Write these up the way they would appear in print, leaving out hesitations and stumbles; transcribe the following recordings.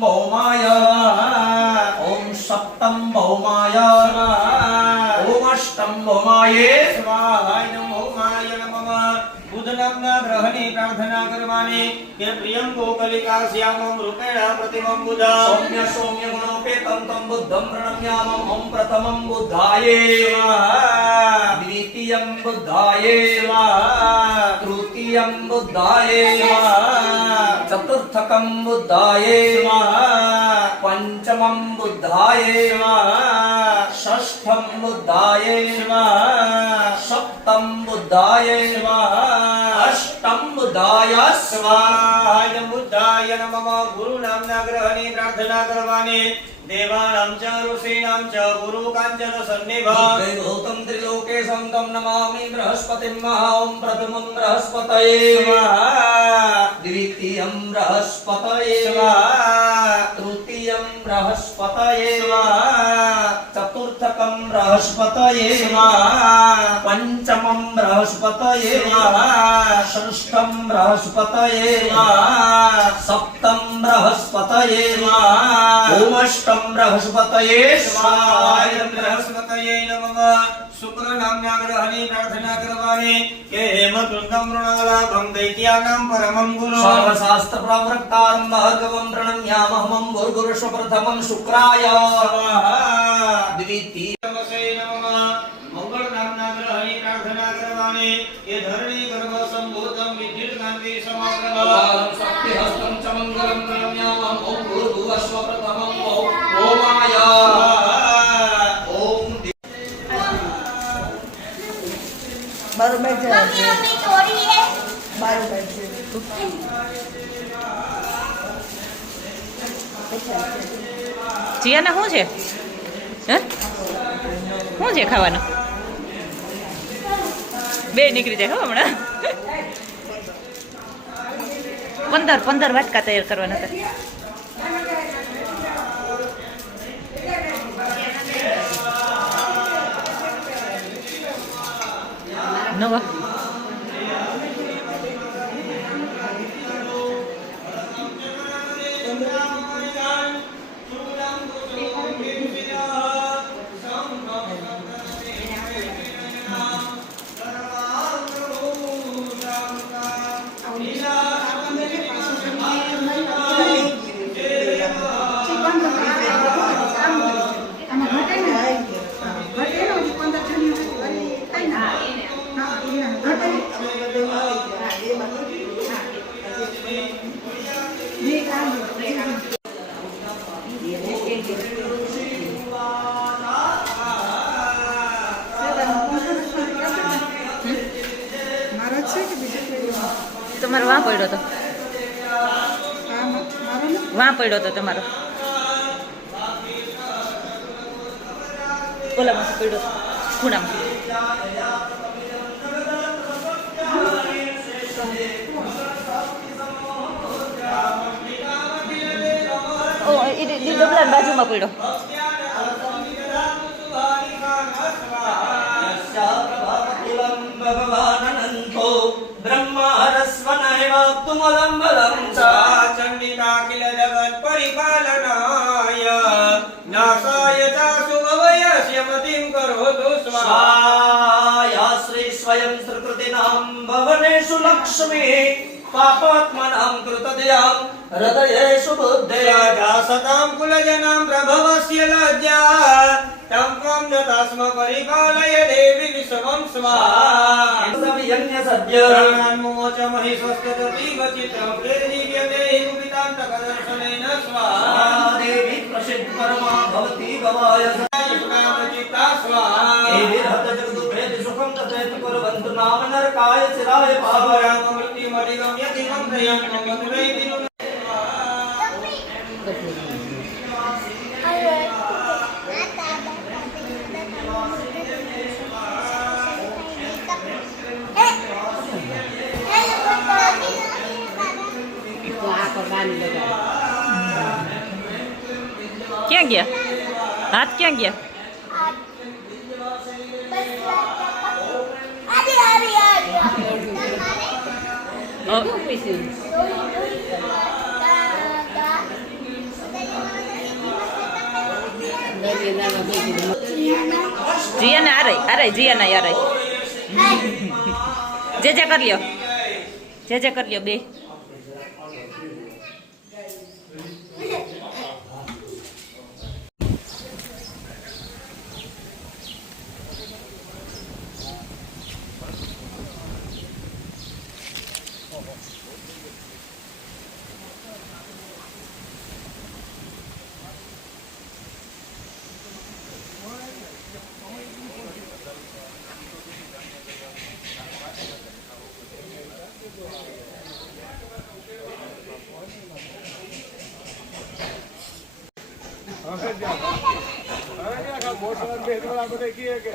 भौमाय ओम सप्तम भौमाय ओम अष्टम भौमाय स्वाहाय नमो भौमाय नमः बुधनामना ग्रहणे प्रार्थना करवाने के प्रियं गोकलिकास्यामं रूपेण प्रतिमं बुध सौम्य सौम्य गुणोपेतं तं बुद्धं प्रणम्यामं ओम प्रथमं बुद्धाय स्वाहा द्वितीयं बुद्धाय स्वाहा तृतीयं बुद्धाय स्वाहा चतुर्थकं बुद्धाय स्वाहा पंचमं बुद्धाय स्वाहा षष्ठं बुद्धाय स्वाहा सप्तम बुद्धाय स्वाहा अष्टम बुद्धाय स्वाहा बुद्धाय नमः गुरुनामना ग्रहणे प्रार्थना करवाने देवानां च ऋषीणां च गुरुकाञ्चन सन्निभं गौतम त्रिलोके संतं नमामि बृहस्पतिं ओम प्रथमं बृहस्पतये स्वाहा द्वितीयं बृहस्पतये स्वाहा तृतीयं बृहस्पतये स्वाहा चतुर्थकं बृहस्पतये स्वाहा पंचमं बृहस्पतये स्वाहा षष्ठं बृहस्पतये स्वाहा सप्तम बृहस्पतये स्वाहा ओम अष्टम बृहस्पतये स्वाहा बृहस्पतये नमः शुक्रनाम्या ग्रहणे प्रार्थना करवाने के हेमकुंडं मृणालाभं दैत्यानां परमं गुरु सर्वशास्त्र प्रवक्तारं भार्गवं प्रणम्यामहं भूर्भुवस्व प्रथमं शुक्राय स्वाहा द्वितीयमसे नमः मंगलनाम्ना ग्रहणे प्रार्थना करवाने के धरणी गर्भ संभूतं विद्युत्कान्ति समागमं शक्तिहस्तं च मंगलं प्रणम्यामहं ओम भूर्भुवस्व प्रथमं ओमाय ओम बारो बैठ जाओ मम्मी मम्मी थोड़ी है बारो बैठ जाओ જીયાને શું છે હે શું છે ખાવાનું બે નીકળી જાય હો હમણાં 15 વાટકા તૈયાર કરવાના હતા નવા તમારો વાં પડ્યો હતો વાં પડ્યો હતો તમારો ઓલામાં પડ્યો ખૂણામાં ઓ એ ડબલા બાજુમાં પડ્યો भगवानन्तो ब्रह्मारस्वनैवाप्तुमलं बलं च चण्डिका किल जगत् परिपालनाय नासाय चाशुभवयस्य मतिं करोतु स्वाहा श्री स्वयं सुकृतिनां भवनेषु लक्ष्मी पापात्मनां कृतदयां हृदयेषु बुद्धया सतां कुलजनां प्रभवस्य लज्जा तं त्वं दत्स्म परिपालय देवी विश्वं स्वाहा सव्यन्य सद्य प्राणान्मोच महि स्वस्त्यतीव चित्रं प्रेदिव्यते कुपितान्तकदर्शनेन स्वाहा देवी प्रसिद्ध परमा भवति भवाय चित्ता स्वाहा देवी हत जगदुभेद सुखं तथेति कुर्वन्तु नाम नरकाय चिराय पावयाम मृत्युमधिगं यतिमं प्रियं मन्वेति ક્યાં ગયા હાથ ક્યાં ગયા જીયાને આ રહી જીયાના યાર જે કરી લ્યો જે કરી લ્યો બે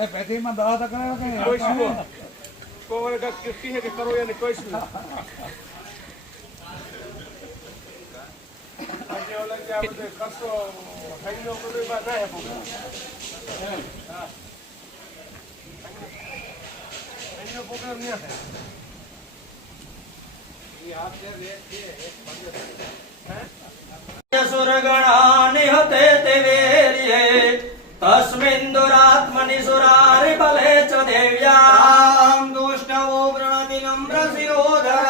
पैथिंग दवा तक कोई किसकी है कि करो या नहीं कोई आगे वाला क्या बोलते कसो खाइयो को भी बात है पूरा खाइयो प्रोग्राम नहीं है ये आपके रेट के एक बंदे सुरगणा निहते ते वीर्ये तस्मिन् दुरात्मनि सुरारि बले च देव्यां दुष्टवो प्रणति नम्र शिरोधरा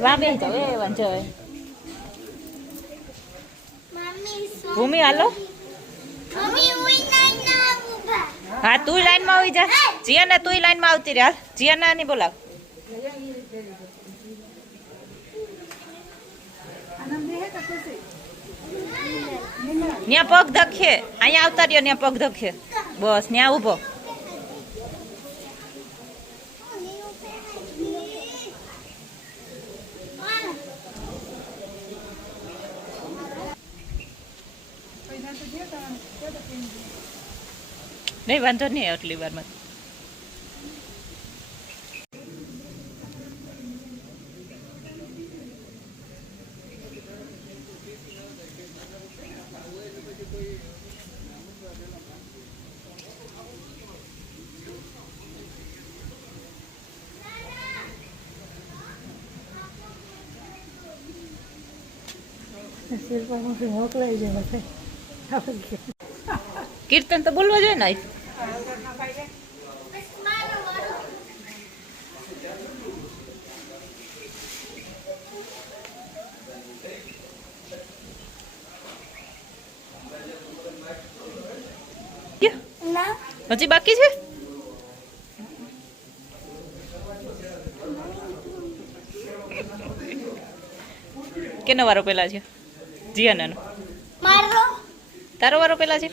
વાહ બે જાવ એ વાંચો ભૂમિ હાલો હા તું લાઈન માં આવી જા જીયાના તું લાઈન માં આવતી રે હાલ જીયાના ની બોલાવ ન્યા પગ ધખે અહીંયા આવતા રહ્યો ન્યા પગ ધખે બસ ન્યા ઉભો નહીં વાંધો નહીં આટલી વારમાં કીર્તન તો બોલવા જોઈએ ને હજી બાકી છે કેનો વારો પેલા છે જીયાનો મારો તારો વારો પેલા છે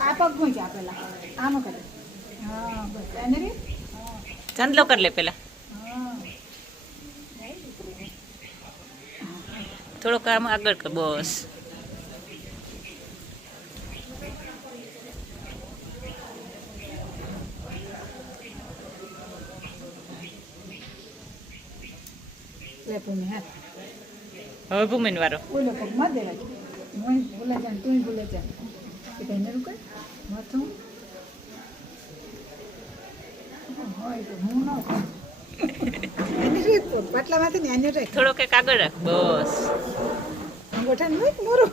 આ પગ મૂકી આપેલા આમ કરે હા બસ એને રે ચાંદલો કર લે પેલા થોડો કામ આગળ કર બસ લે પૂને હા હવે ભૂમિન વારો ઓલો પગ માં દેવા હું ભૂલા જા તું ભૂલા જા કે તેને રૂકે માથું હોય તો હું ન ખાઉં. એની રીત તો પાટલામાંથી ને આને રાખ. થોડો કંઈક આગળ રાખ બસ. અંગૂઠાને મૂક મોરું.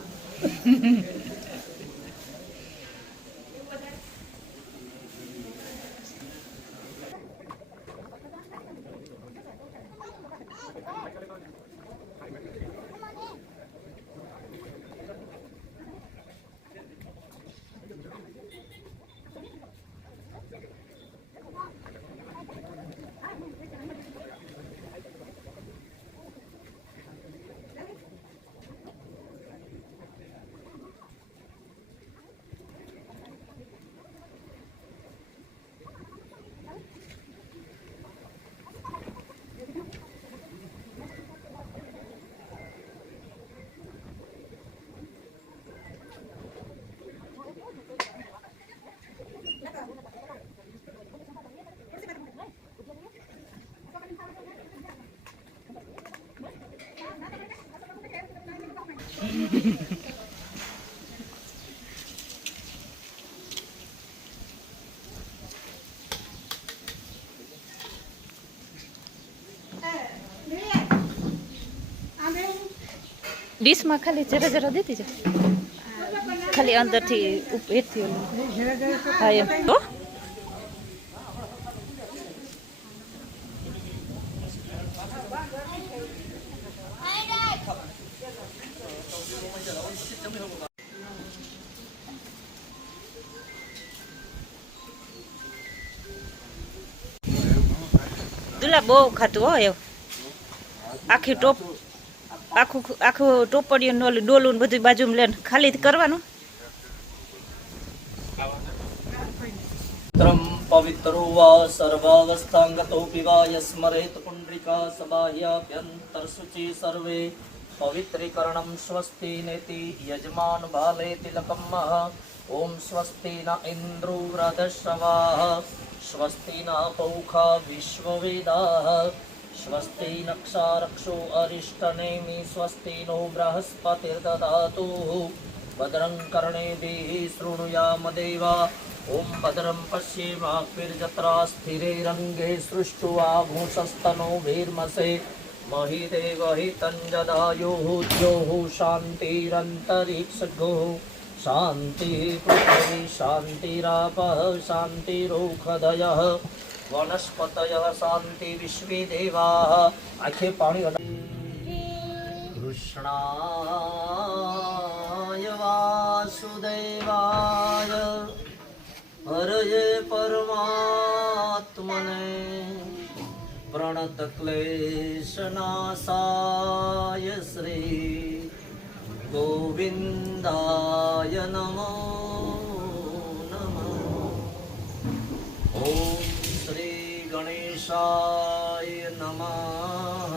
ડીશમાં ખાલી જરા જરા દેતી છે, ખાલી અંદરથી હેઠથી હા એમ તો દુલા બહુ ખાતું હોય એવું આખી ટોપ આખું ટોપડિયું ઓલું ડોલું બધું બાજુમાં લઈને ખાલી કરવાનું. પવિત્રો વા સર્વાવસ્થાંગતોપિ વા યસ્મરેત પુંડરીકા સબાહ્યાભ્યંતર શુચિ સર્વે પવિત્રીકરણમ સ્વસ્તિ નેતિ યજમાન બાલે તિલકમ ઓમ સ્વસ્તિ ન ઇન્દ્રો વૃધશ્રવાઃ સ્વસ્તિ ન પૌખા વિશ્વવેદાઃ સ્વસ્તિ નક્ષારક્ષો અરિષ્ટનેમિ સ્વસ્તિ નો બૃહસ્પતિર્દધાતુ ભદ્રં કર્ણેભિઃ શૃણુયામ દેવા ઓમ ભદ્રં પશ્યેમાક્ષિર્જત્રા સ્થિરૈરંગે સૃષ્ટુઆભૂષસ્તનો ભીર્મસે મહિદેવહિ તંજદાયોઃ દ્યોઃ શાન્તિરन्तરિક્ષગોઃ શાન્તિઃ પૃથ્વી શાન્તિરાપઃ શાન્તિરોષધયઃ વનસ્પતયઃ શાન્તિ વિશ્વે દેવાઃ. આખે પાણી કૃષ્ણાય વાસુદેવાય હરયે પરમાત્મને પ્રણત ક્લેશનાશાય શ્રી ગોવિંદાય નમો નમઃ. ઓમ શ્રી ગણેશાય નમઃ.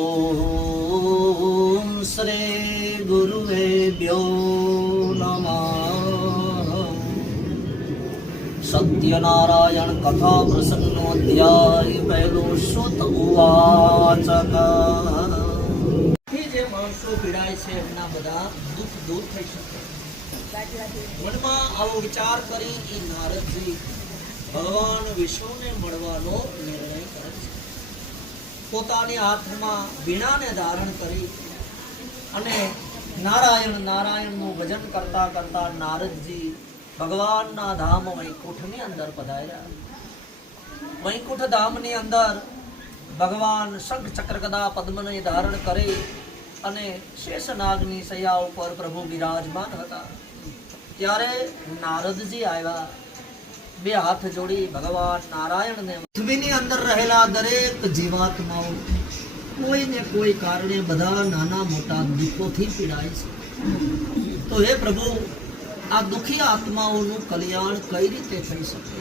ઓમ શ્રી ગુરુવેભ્યો નમઃ. સત્યનારાયણ કથા પ્રસંગનો અધ્યાય પહેલો. શ્રુત ઉવાચ. જે માણસો પીડાય છે એમના બધા દુઃખ દૂર થઈ શકે. મનમાં આવો વિચાર કરી એ નારદજી ભગવાન વિષ્ણુને મળવાનો નિર્ણય કરે છે. પોતાની હાથમાં વીણાને ધારણ કરી અને નારાયણ નારાયણનું ભજન કરતા કરતા નારદજી ભગવાનના ધામ વૈકુંઠની અંદર પધાર્યા. વૈકુંઠ ધામની અંદર ભગવાન શંખ ચક્ર ગદા પદ્મને ધારણ કરી અને શેષનાગની શૈયા ઉપર પ્રભુ બિરાજમાન હતા. ત્યારે નારદજી આવ્યા. બે હાથ જોડી ભગવાન નારાયણને પૃથ્વીની અંદર રહેલા દરેક જીવાત્માઓ કોઈને કોઈ કારણે બધા નાના મોટા દુઃખોથી પીડાય છે. તો હે પ્રભુ, આ દુઃખી આત્માઓનું કલ્યાણ કઈ રીતે થઈ શકે,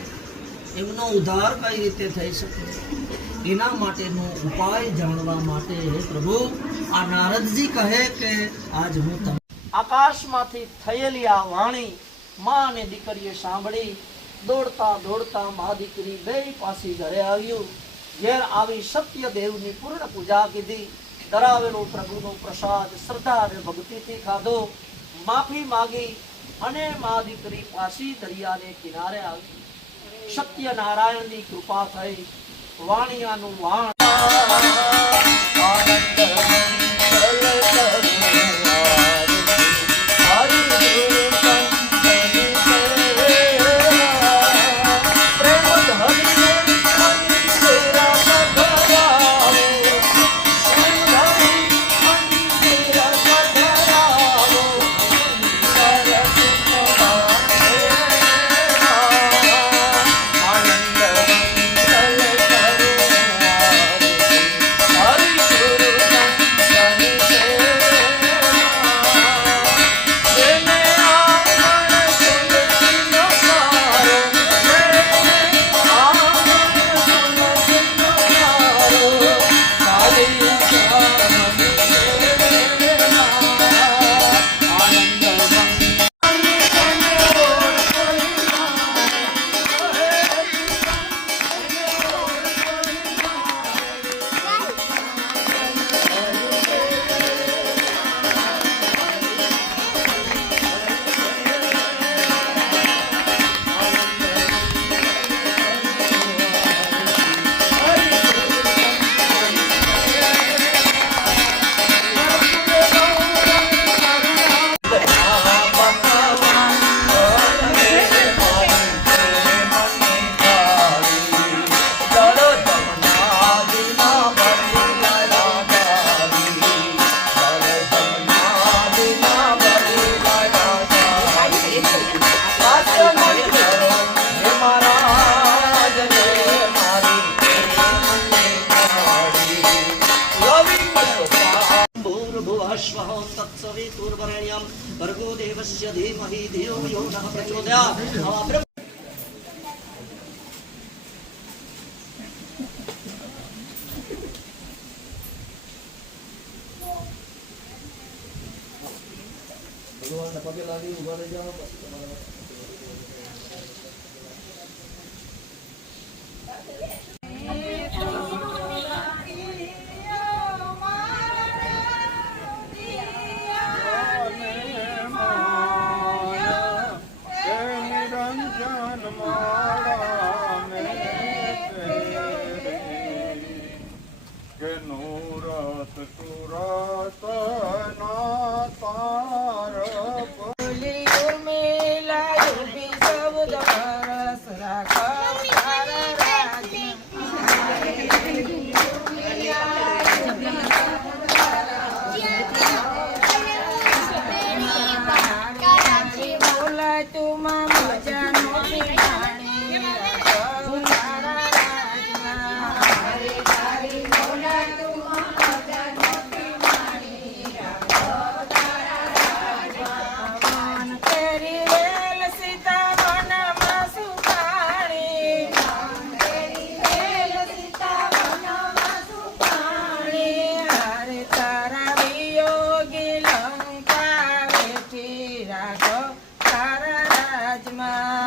એમનો ઉદ્ધાર કઈ રીતે થઈ શકે, એના માટેનો ઉપાય જાણવા માટે હે પ્રભુ આ નારદજી કહે કે આજ હું તમને આકાશમાંથી થયેલી આ વાણી માં અને દીકરીએ સાંભળી દોડતા દોડતા મા દીકરી બે પાછી ઘરે આવ્યું. ઘેર આવી સત્યદેવની પૂર્ણ પૂજા કીધી. ધરાવેલો પ્રભુનો પ્રસાદ શ્રદ્ધા અને ભક્તિથી ખાધો. માફી માગી અને મા દીકરી પાછી દરિયાને કિનારે આવી. સત્યનારાયણની કૃપા થઈ વાણિયાનું વાણ तत्सवितुर्वरेण्यं भर्गो देवस्य धीमहि धियो यो नः प्रचोदयात्। ભગવાનને પગે લાગી ઉભા રહી જાઓ. તારા રાજમાં